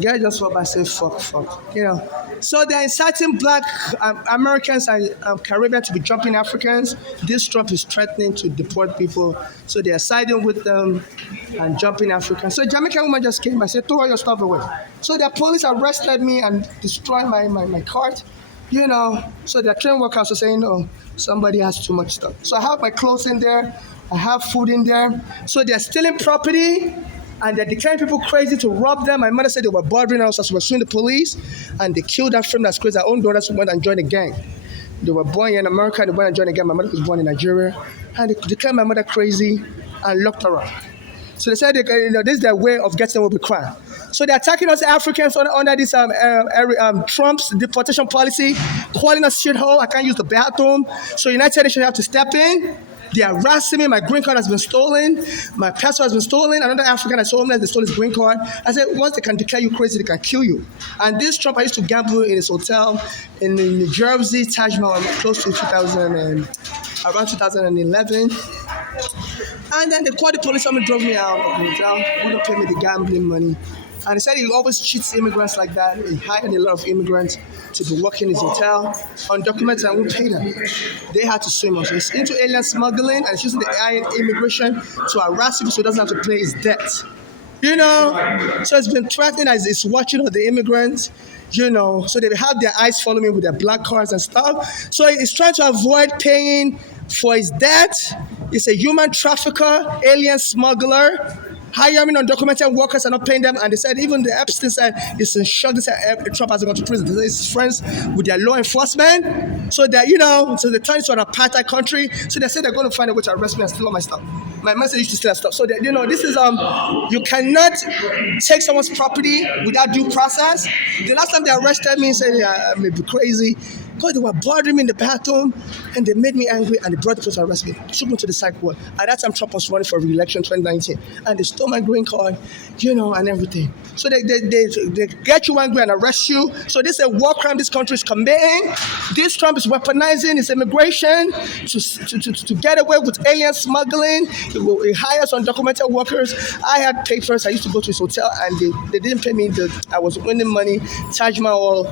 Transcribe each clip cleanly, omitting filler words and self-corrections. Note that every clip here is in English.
Guy just walk by and say fuck. So they're inciting black Americans and Caribbean to be jumping Africans. This Trump is threatening to deport people, so they are siding with them and jumping Africans. So a Jamaican woman just came and said, throw all your stuff away. So the police arrested me and destroyed my cart. So the train workers are saying, oh, somebody has too much stuff. So I have my clothes in there, I have food in there. So they're stealing property and they're declaring people crazy to rob them. My mother said they were bothering us as we were suing the police, and they killed that friend that's crazy. Our own daughters went and joined the gang. They were born here in America, they went and joined the gang. My mother was born in Nigeria, and they declared my mother crazy and locked her up. So they said, this is their way of getting away with crime. So they're attacking us Africans under this Trump's deportation policy, calling us shithole. I can't use the bathroom. So United Nations have to step in. They are harassing me. My green card has been stolen. My passport has been stolen. Another African I saw homeless, they stole his green card. I said, once they can declare you crazy, they can kill you. And this Trump, I used to gamble in his hotel in New Jersey, Taj Mahal, close to around 2011. And then they called the police, someone drove me out of the hotel, wouldn't pay me the gambling money. And he said he always cheats immigrants like that. He hired a lot of immigrants to be working in his hotel, undocumented, and won't pay them. They had to sue him. So he's into alien smuggling and he's using the alien immigration to harass people so he doesn't have to pay his debt. So it's been threatening as he's watching all the immigrants. So they have their eyes following me with their black cars and stuff. So he's trying to avoid paying for his debt. He's a human trafficker, alien smuggler, hiring undocumented workers and not paying them. And they said even the Epstein said it's in shock. They said Trump has gone to prison. He's friends with their law enforcement. So that so they turned to an apartheid country. So they said they're going to find a way to arrest me and steal all my stuff. My mother used to steal stuff. So that, this is you cannot take someone's property without due process. The last time they arrested me and said I may be crazy, because they were bothering me in the bathroom and they made me angry and they brought the police to arrest me, took me to the psych ward. At that time, Trump was running for re-election 2019 and they stole my green card, and everything. So they get you angry and arrest you. So this is a war crime this country is committing. This Trump is weaponizing his immigration to get away with alien smuggling. He hires undocumented workers. I had papers. I used to go to his hotel and they didn't pay me. I was winning money. Taj Mahal.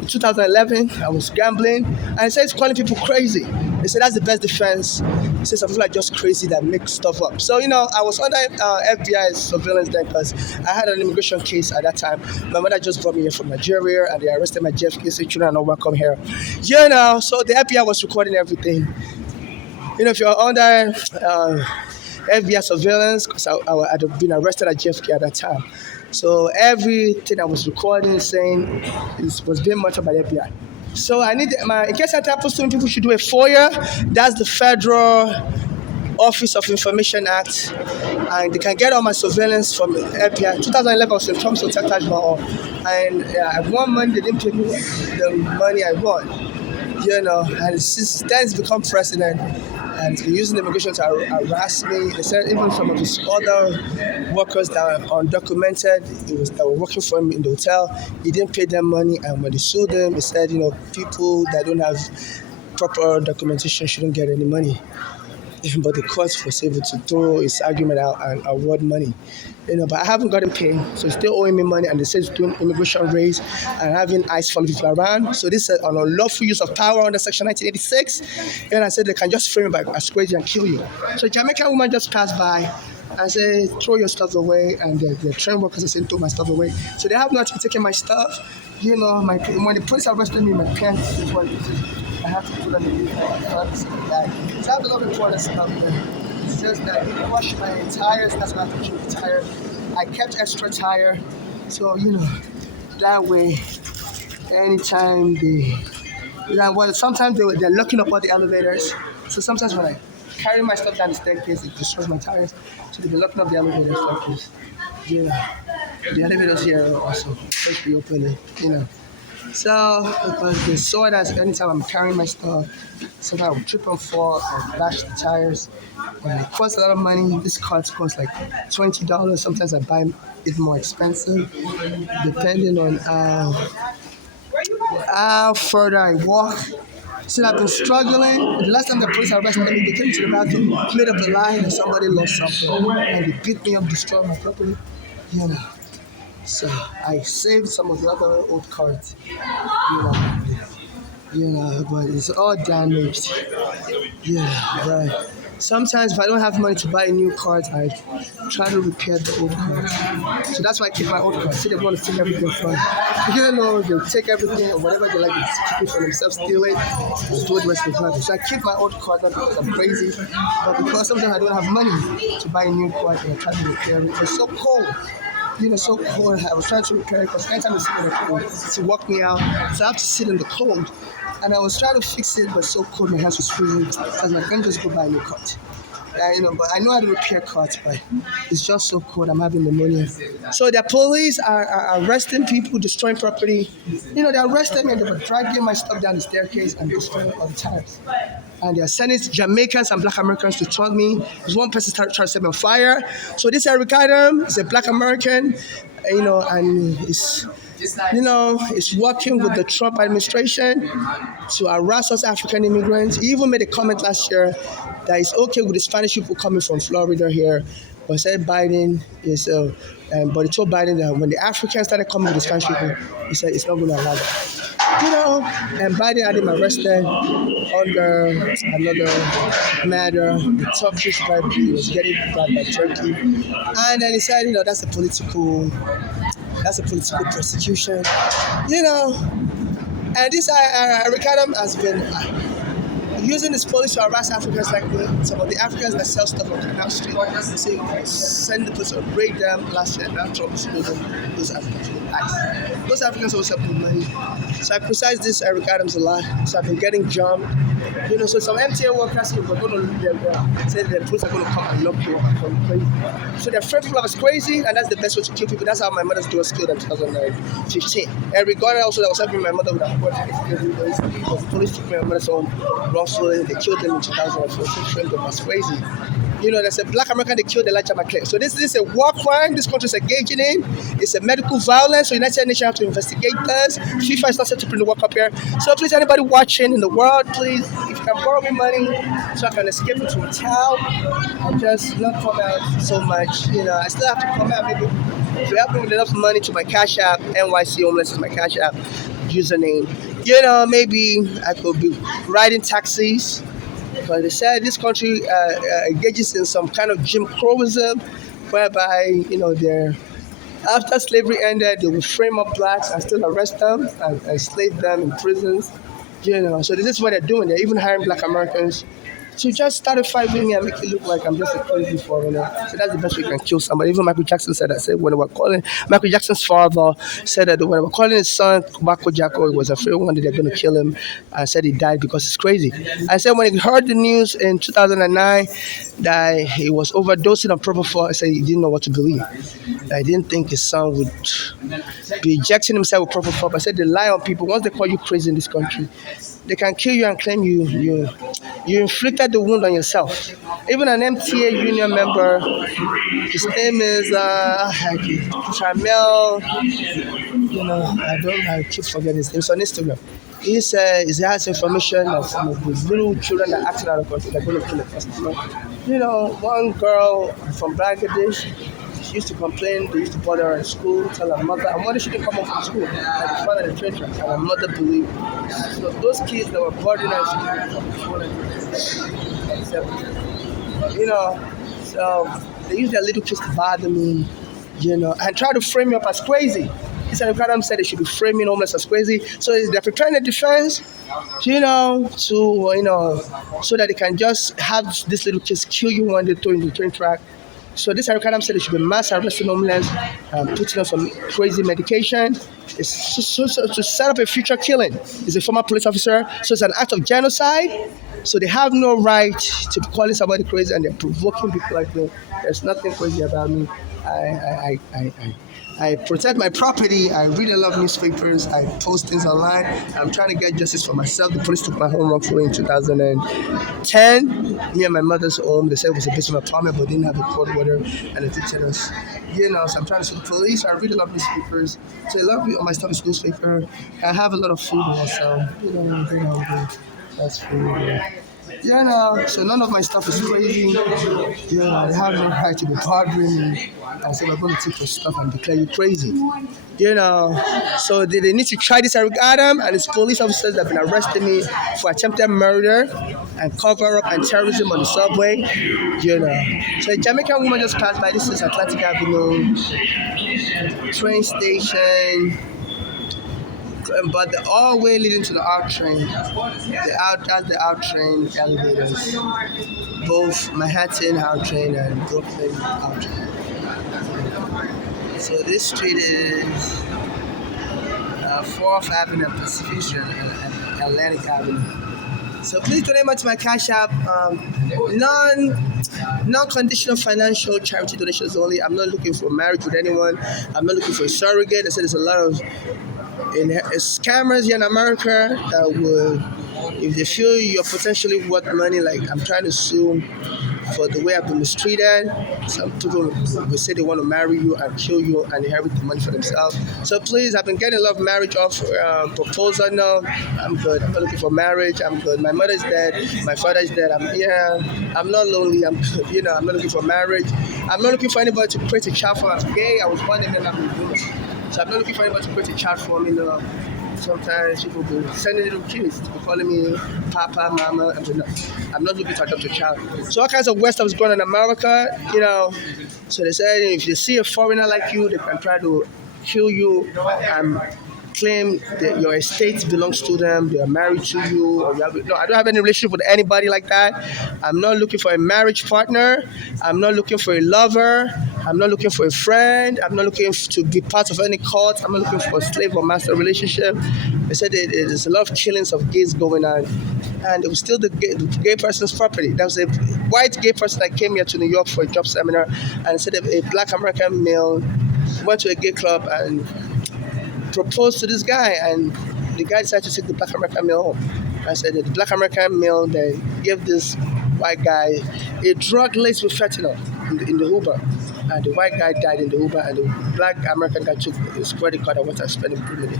In 2011, I was gambling, and he said he's calling people crazy. He said that's the best defense. He said some people are just crazy that make stuff up. So, I was under FBI surveillance then because I had an immigration case at that time. My mother just brought me here from Nigeria, and they arrested my JFK, so children are not welcome here. So the FBI was recording everything. If you're under FBI surveillance, because I had been arrested at JFK at that time. So everything I was recording, saying, it was being monitored by the FBI. So I need in case that happens to me, people should do a FOIA. That's the Federal Office of Information Act, and they can get all my surveillance from the FBI. 2011, I was in Trump's Hotel Taj Mahal, and I won money. They didn't pay me the money I won. And since then he's become president, and he's been using immigration to harass me. They said even some of his other workers that are undocumented, that were working for him in the hotel, he didn't pay them money, and when they sued them, he said, people that don't have proper documentation shouldn't get any money. But the court was able to throw his argument out and award money. But I haven't gotten paid, so he's still owing me money, and they say he's doing immigration raids and having ICE follow people around. So this is an unlawful use of power under Section 1986. And I said they can just frame it as crazy and kill you. So a Jamaican woman just passed by and said, throw your stuff away, and the train workers are saying, throw my stuff away. So they have not taken my stuff. When the police arrested me, my pants is what I have to put on the bag. So I have a lot of important stuff there. It's just that they washed my tires, that's why I have to keep the tire. I kept extra tire, so that way, anytime sometimes they're locking up all the elevators. So sometimes when I carry my stuff down the staircase, it destroys my tires. So they've been locking up the elevator staircase. The elevators here are also supposed to be open, So, because they saw that anytime I'm carrying my stuff, sometimes I would trip and fall and bash the tires. And it costs a lot of money. This cards cost like $20. Sometimes I buy it more expensive, depending on how further I walk. So I've been struggling. The last time the police arrested me, they came to the bathroom, made up a lie that somebody lost something, and they beat me up, destroyed my property. You know. So I saved some of the other old cards. know, but it's all damaged. Yeah, but sometimes if I don't have money to buy new cards, I try to repair the old cards. So that's why I keep my old cards. See, they want to take everything from me. You know, they take everything or whatever they like, they keep it for themselves, steal it, and do it rest of the time. So I keep my old cards not because I'm crazy, but because sometimes I don't have money to buy a new card and I try to repair it. It's so cold. So cold. I was trying to repair it because anytime I sit in the cold, to walk me out, so I have to sit in the cold. And I was trying to fix it, but so cold, my hands was freezing. So I was like, let me just go buy a new cut. But I know how to repair cuts, but it's just so cold. I'm having pneumonia. So the police are arresting people, destroying property. They arrested me and they were dragging my stuff down the staircase and destroying all the tires. And they are sending Jamaicans and Black Americans to taunt me. There's one person started trying to set me on fire. So this Eric Adam is a Black American, and is working with the Trump administration to harass us African immigrants. He even made a comment last year that it's okay with the Spanish people coming from Florida here, but said Biden is, but he told Biden that when the Africans started coming with the Spanish people, he said it's not going to allow that. And Biden had him arrested under another matter, the Turkish bribery. He was getting bribed by Turkey, and then he said, that's a political persecution, And this Eric Adam has been using this police to harass Africans like me. Some of the Africans that sell stuff on Canal Street, they say send the police to raid them last year. Now Trump is holding those Africans with ice. Those Africans also have good money. So I criticized this Eric Adams a lot. So I've been getting jumped. So some MTA workers were going to leave them there. Said the police are going to come and lock you up and come crazy. So they're afraid people of us crazy, and that's the best way to kill people. That's how my mother's daughter was killed in 2015. Eric Garner also that was helping my mother with her work because the police took my mother's home wrongfully. They killed them in 2014. Framed them as crazy. There's a Black American they killed Elijah McClain. So this is a war crime this country is engaging in. It's a medical violence. So United Nations have to investigate this. FIFA is not set to bring the World Cup here. So please, anybody watching in the world, please, if you can borrow me money so I can escape into a town and just not come out so much. I still have to come out. Maybe if you help me with enough money to my Cash App, NYC Homeless is my Cash App username. Maybe I could be riding taxis. But they said this country engages in some kind of Jim Crowism, whereby they're after slavery ended, they will frame up blacks and still arrest them and enslave them in prisons. So this is what they're doing. They're even hiring Black Americans to just start a fight with me and make it look like I'm just a crazy foreigner. So that's the best way you can kill somebody. Even Michael Jackson said that. Said when they were calling Michael Jackson's father said that when they were calling his son Marco Jacko, he was afraid one day they're going to kill him, and said he died because it's crazy. I said when he heard the news in 2009 that he was overdosing on propofol, I said he didn't know what to believe. I didn't think his son would be injecting himself with propofol. I said they lie on people. Once they call you crazy in this country, they can kill you and claim you inflicted the wound on yourself. Even an MTA union member, his name is Shamel. I keep forgetting his name. It's on Instagram. He has information of some of the little children that are acting out of country. They're going to kill the person. One girl from Bangladesh. She used to complain, they used to bother her at school, tell her mother, and mother shouldn't come home from school. Like the father of the train track, and her mother believed. So those kids that were boarding at school so they use their little kids to bother me, and try to frame me up as crazy. Instead of Adam said they should be framing homeless as crazy. So they're preparing a defense, so that they can just have these little kids kill you when they throw in the train track. So this Eric Adams said they should be mass arresting homeless, putting on some crazy medication. It's to set up a future killing. He's a former police officer, so it's an act of genocide. So they have no right to be calling somebody crazy, and they're provoking people like me. There's nothing crazy about me. I protect my property. I read a lot of newspapers. I post things online. I'm trying to get justice for myself. The police took my home wrongfully in 2010. Me and my mother's home. They said it was a basement apartment, but didn't have a court order, and evicted us. So I'm trying to sue the police. I read a lot of newspapers. So a lot of my stuff is newspaper. I have a lot of food also. That's food. Yeah, no. So none of my stuff is crazy. Yeah, they have no right to be bothering me. I said, we're going to take your stuff and declare you crazy. So they need to try this Eric Adam and his police officers that have been arresting me for attempted murder and cover up and terrorism on the subway. So a Jamaican woman just passed by. This is Atlantic Avenue train station. But the all way leading to the out train, the out train elevators, both Manhattan out train and Brooklyn out train. So this street is 4th Avenue and Pacific Street and Atlantic Avenue. So please donate money to my Cash App. Non-conditional financial charity donations only. I'm not looking for marriage with anyone. I'm not looking for a surrogate. I said there's a lot of scammers here in America that will, if they feel you're potentially worth money, like I'm trying to sue for the way I've been mistreated. Some people will say they want to marry you and kill you and inherit the money for themselves. So please, I've been getting a lot of marriage proposal now. I'm good. I'm not looking for marriage. I'm good. My mother's dead. My father's dead. I'm not lonely. I'm good. I'm not looking for marriage. I'm not looking for anybody to create a child for. I'm gay. I was born in and I'm a woman. So I'm not looking for anybody to create a child for me. Sometimes people will be sending little kids to be calling me Papa, Mama. I'm not looking to adopt a child. So all kinds of weird stuff is going on in America, So they said if they see a foreigner like you, they can try to kill you and claim that your estate belongs to them, they are married to you, or I don't have any relationship with anybody like that. I'm not looking for a marriage partner. I'm not looking for a lover. I'm not looking for a friend. I'm not looking to be part of any cult. I'm not looking for a slave or master relationship. They said there's a lot of killings of gays going on, and it was still the gay person's property. There was a white gay person that came here to New York for a job seminar, and said a black American male went to a gay club and proposed to this guy, and the guy decided to take the black American male home. I said that the black American male then gave this white guy a drug laced with fentanyl in the Uber. And the white guy died in the Uber, and the black American guy took his credit card and went and spent it brutally.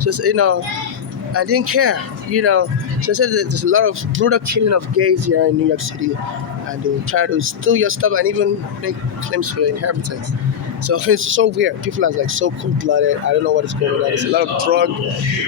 So, I didn't care, So I said that there's a lot of brutal killing of gays here in New York City, and they will try to steal your stuff and even make claims for your inheritance. So it's so weird. People are like so cold-blooded. I don't know what is going on. There's a lot of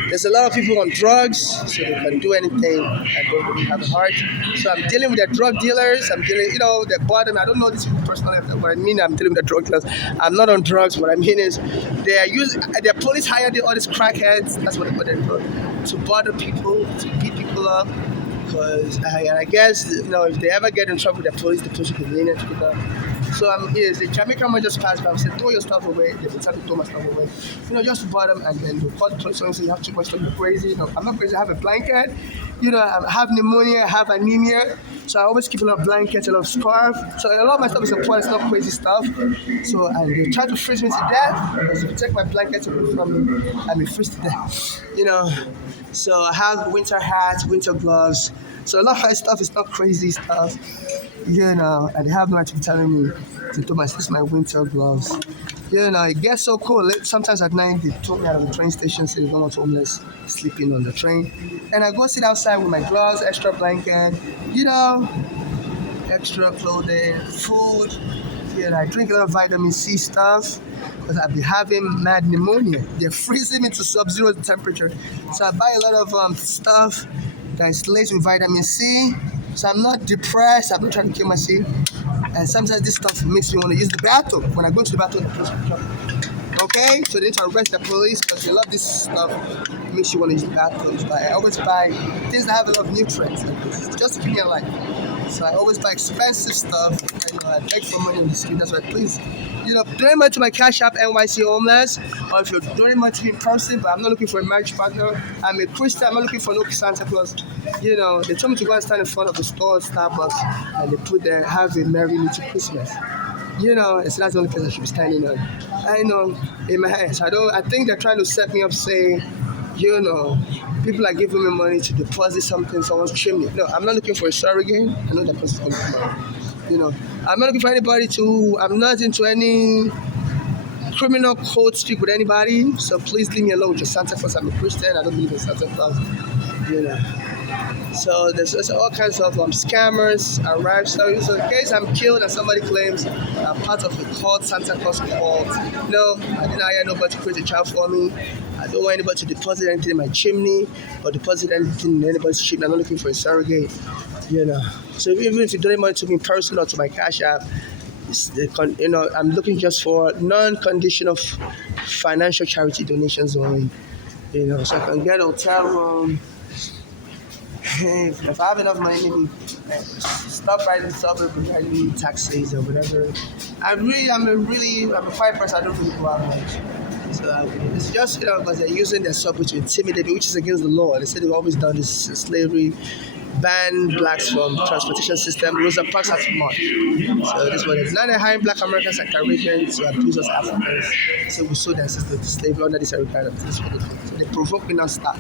There's a lot of people on drugs, so they can do anything and don't really have a heart. So I'm dealing with the drug dealers. I'm dealing, the bottom. I don't know these people personally. What I mean, I'm dealing with the drug dealers. I'm not on drugs. What I mean is, their police hired all these crackheads. That's what they put in for, to bother people, to beat people up. Because I guess if they ever get in trouble with the police will be lenient to them. So the Jamaican man just passed by and said, throw your stuff away. They decided to throw my stuff away. Just to bother them, and then they call the police and say, you have too much stuff, you're crazy. No, I'm not crazy, I have a blanket. I have pneumonia, I have anemia. So I always keep a lot of blankets, a lot of scarf. So a lot of my stuff is important, it's not crazy stuff. So and they try to freeze me to death. Because if you take my blankets away from me, I'm freeze to death. So I have winter hats, winter gloves. So a lot of my stuff is not crazy stuff. And they have no right to be telling me to do my winter gloves. It gets so cool. Sometimes at night they took me out of the train station, so they don't want homeless sleeping on the train. And I go sit outside with my gloves, extra blanket, extra clothing, food. I drink a lot of vitamin C stuff because I've been having mad pneumonia. They're freezing me to sub-zero temperature. So I buy a lot of stuff that's laced with vitamin C. So I'm not depressed. I'm not trying to kill myself. And sometimes this stuff makes me want to use the bathroom. When I go to the bathroom, the police will come. Okay? So they need to arrest the police because they love this stuff. It makes you want to use the bathrooms. But I always buy things that have a lot of nutrients in this, just to keep me alive. So I always buy expensive stuff. I beg for money on the street. That's why, please, donate money to my Cash App, NYC Homeless. Or if you're donating money to me in person, but I'm not looking for a marriage partner. I'm a Christian. I'm not looking for no Santa Claus. They told me to go and stand in front of the store, Starbucks, and they put there, have a Merry Little Christmas. So that's the only place I should be standing on. I know in my head. So I think they're trying to set me up, saying, people are giving me money to deposit something, someone's chimney. No, I'm not looking for a surrogate. I know that person's going to come out. I'm not looking for anybody I'm not into any criminal code speak with anybody. So please leave me alone with your Santa Claus. I'm a Christian. I don't believe in Santa Claus. So there's all kinds of scammers arrive. So in case I'm killed and somebody claims I'm part of a cult, Santa Claus cult, no, I didn't hire nobody to create a child for me. I don't want anybody to deposit anything in my chimney or deposit anything in anybody's chimney. I'm not looking for a surrogate, you know. So even if you donate money to me personal or to my cash app, I'm looking just for non-conditional financial charity donations only. So I can get a hotel room. If I have enough money, maybe stop writing stuff regarding taxes or whatever. I'm a quiet person. I don't really go out much. So it's just because they're using their subway to intimidate me, which is against the law. They said they've always done this slavery, ban blacks from transportation system. Rosa Parks have to march. So this is what it is. Now they're hiring black Americans and Caribbeans to abuse us Africans. So we sold their system to slavery under this kind of things. So they provoke me non-stop.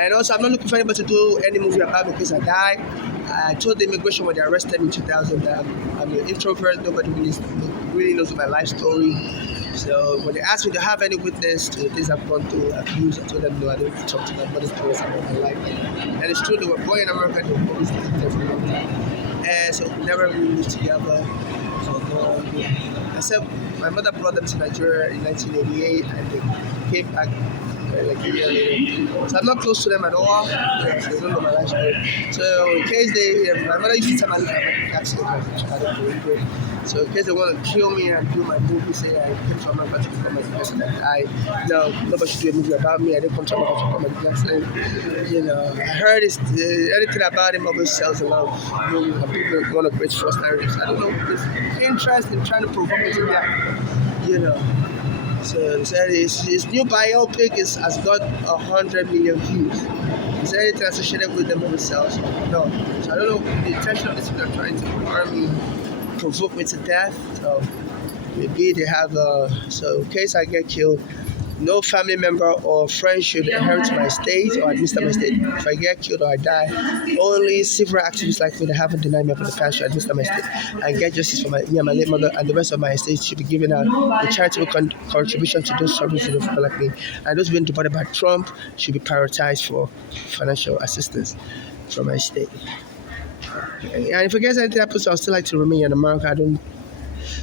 And also, I'm not looking for anybody to do any movie about me because I died. I told the immigration when they arrested me in 2000 that I'm an introvert. Nobody really knows my life story. So when they asked me to have any witness to the things I've gone through, abuse, I told them no, I don't talk to my mother's parents about my life. And it's true, they were born in America, they were always lived there for a long time. And so we never really lived together. I said my mother brought them to Nigeria in 1988 and they came back like a year later. So I'm not close to them at all. So they don't know my life story. So in case my mother used to tell me I accident. So in case they want to kill me and do my movie, say I came to America to become a president, nobody should do a movie about me. I didn't come to America to become a president. I heard anything about him always sells a lot of movies and people want to create false narratives. I don't know, this interest in trying to provoke me to that, So his new biopic has got 100 million views. Is there anything associated with the movie sales? No. So I don't know the intention of this people are trying to harm me, provoke me to death. So maybe they have so in case I get killed, no family member or friend should inherit my estate or administer my estate. If I get killed or I die, only civil activists like me that haven't denied me for the past should administer my estate and get justice for me and my late mother, and the rest of my estate should be given out a charitable contribution to those suffering to the people like me. And those being deported by Trump should be prioritized for financial assistance from my estate. And if I guess anything happens, I'll still like to remain in America.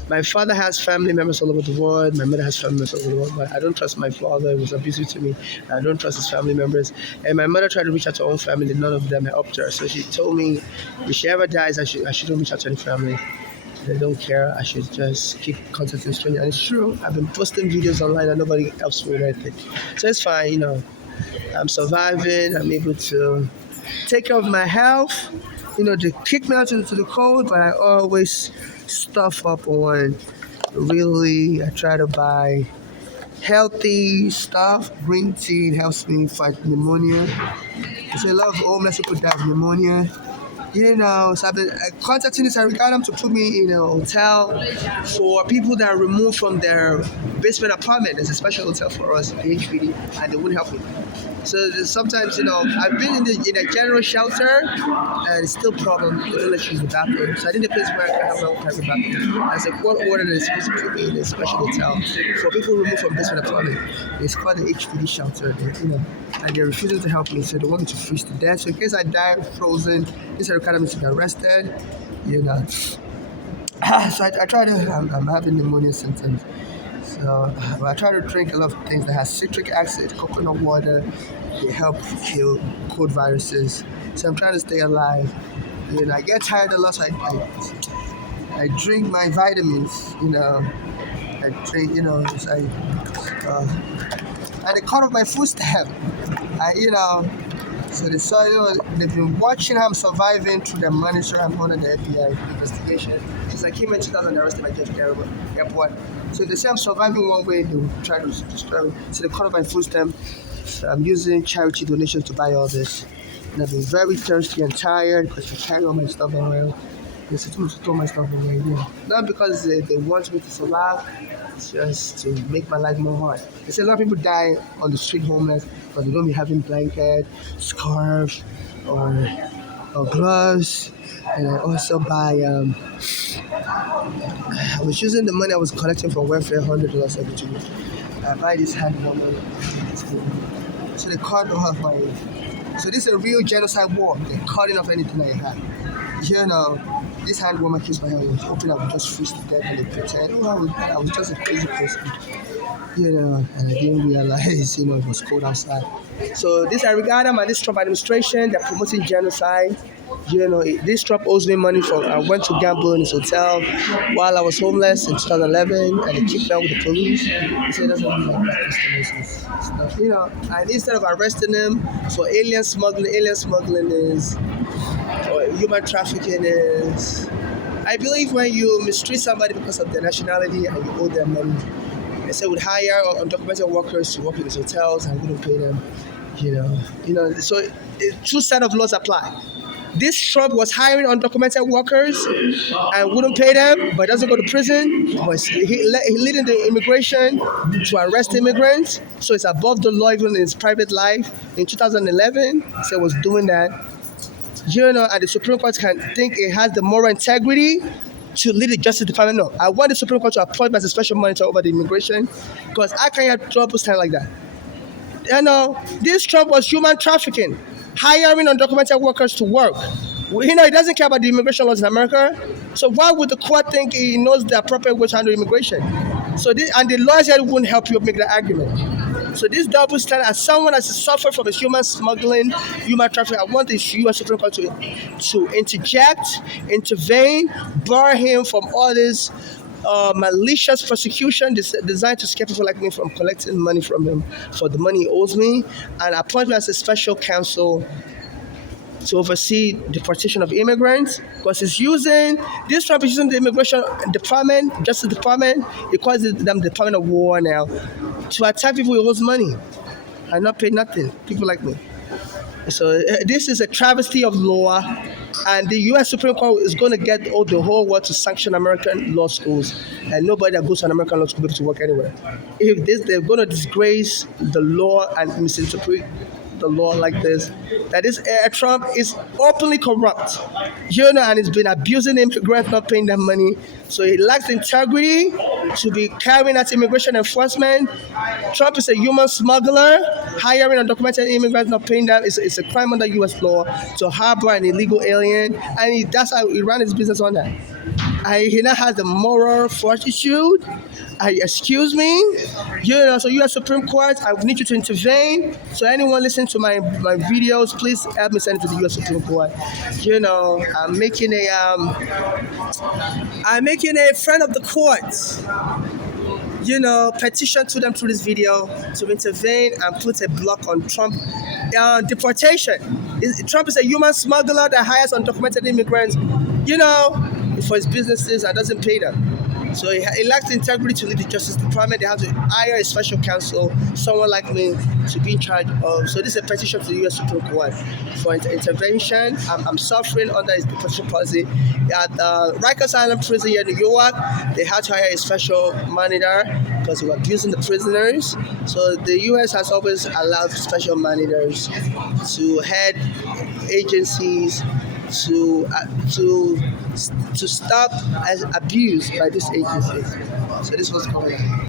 My father has family members all over the world. My mother has family members all over the world. But I don't trust my father. He was abusive to me. I don't trust his family members. And my mother tried to reach out to her own family. None of them helped her. So she told me if she ever dies, I shouldn't reach out to any family. They don't care. I should just keep contacting strangers. And it's true. I've been posting videos online and nobody helps me with anything. So it's fine. I'm surviving. I'm able to take care of my health. They kick me out into the cold, but I always stuff up on I try to buy healthy stuff. Green tea helps me fight pneumonia. There's a lot of homeless people die of pneumonia. So I've been contacting this them to put me in a hotel for people that are removed from their basement apartment. There's a special hotel for us, the HPD, and they wouldn't help me. So sometimes, I've been in a general shelter, and it's still a problem. They don't let you use the bathroom. So I think the place where I can have my own private bathroom. As a court order, they're supposed to put me in a special hotel for people removed from basement apartment. It's called the HPD shelter, and they're refusing to help me. So they want me to freeze to death. So in case I die frozen, this requires me to be arrested. So I try to. I'm having pneumonia symptoms. So I try to drink a lot of things that has citric acid, coconut water. They help kill cold viruses. So I'm trying to stay alive. I get tired a lot. So I drink my vitamins. I drink. And they cut off my footstep. So they've been watching how I'm surviving through the monitor. I'm under the FBI investigation. Since I came in 2000, I arrested my Jeff Airport. So they say I'm surviving one way, they will try to destroy me. So they cut off my footstep. So I'm using charity donations to buy all this. And I've been very thirsty and tired because I carry all my stuff around. They said to throw my stuff away. Not because they want me to survive, it's just to make my life more hard. They say a lot of people die on the street homeless because they don't be having blanket, scarves, or gloves. And I also buy. I was using the money I was collecting from welfare, $100 every 2 weeks. I buy this hand warmer. So they cut off So this is a real genocide war. They're cutting off anything that you have. You know, this hand warmer kissed my hand was open up, just freeze to death, and they pretend, oh, I was just a crazy person. And I didn't realize, it was cold outside. So this I regard them and this Trump administration, they're promoting genocide. This Trump owes me money for. I went to gamble in his hotel while I was homeless in 2011, and he kicked me out with the police. He said he doesn't really like my customers and stuff. And instead of arresting him for alien smuggling is, or human trafficking is. I believe when you mistreat somebody because of their nationality and you owe them money, they say would hire undocumented workers to work in these hotels and wouldn't pay them. So two set of laws apply. This Trump was hiring undocumented workers and wouldn't pay them, but doesn't go to prison. He leading the immigration to arrest immigrants, so it's above the law even in his private life. In 2011, he said was doing that. And the Supreme Court can think it has the moral integrity to lead the Justice Department. No, I want the Supreme Court to appoint me as a special monitor over the immigration, because I can't have trouble standing like that. This Trump was human trafficking, hiring undocumented workers to work. He doesn't care about the immigration laws in America. So why would the court think he knows the appropriate way to handle immigration? And the lawyers here won't help you make the argument. So this double standard, as someone that has suffered from human smuggling, human trafficking, I want the U.S. Supreme Court to interject, intervene, bar him from all this malicious prosecution designed to scare people like me from collecting money from him for the money he owes me, and appoint me as a special counsel to oversee deportation of immigrants, because this Trump is using the immigration department, Justice Department, he calls them the Department of War now, to attack people who owes money and not pay nothing, people like me. So this is a travesty of law, and the U.S. Supreme Court is going to get the whole world to sanction American law schools, and nobody that goes to an American law school will be able to work anywhere. They're going to disgrace the law and misinterpret the law like this. That this Trump is openly corrupt, and he's been abusing immigrants, not paying them money. So he lacks integrity to be carrying out immigration enforcement. Trump is a human smuggler, hiring undocumented immigrants, not paying them. It's a crime under U.S. law to harbor an illegal alien, and that's how he ran his business on that. He now has the moral fortitude. Excuse me, so U.S. Supreme Court, I need you to intervene. So anyone listening to my videos, please help me send it to the U.S. Supreme Court. I'm making a friend of the court, petition to them through this video to intervene and put a block on Trump deportation. Trump is a human smuggler that hires undocumented immigrants, for his businesses and doesn't pay them. So he lacks the integrity to lead the Justice Department. They have to hire a special counsel, someone like me, to be in charge of. So this is a petition to the U.S. Supreme Court for intervention. I'm suffering under his deportation policy. At Rikers Island Prison here in New York, they had to hire a special monitor because they were abusing the prisoners. So the U.S. has always allowed special monitors to head agencies to stop abuse by these agencies. So this was going on.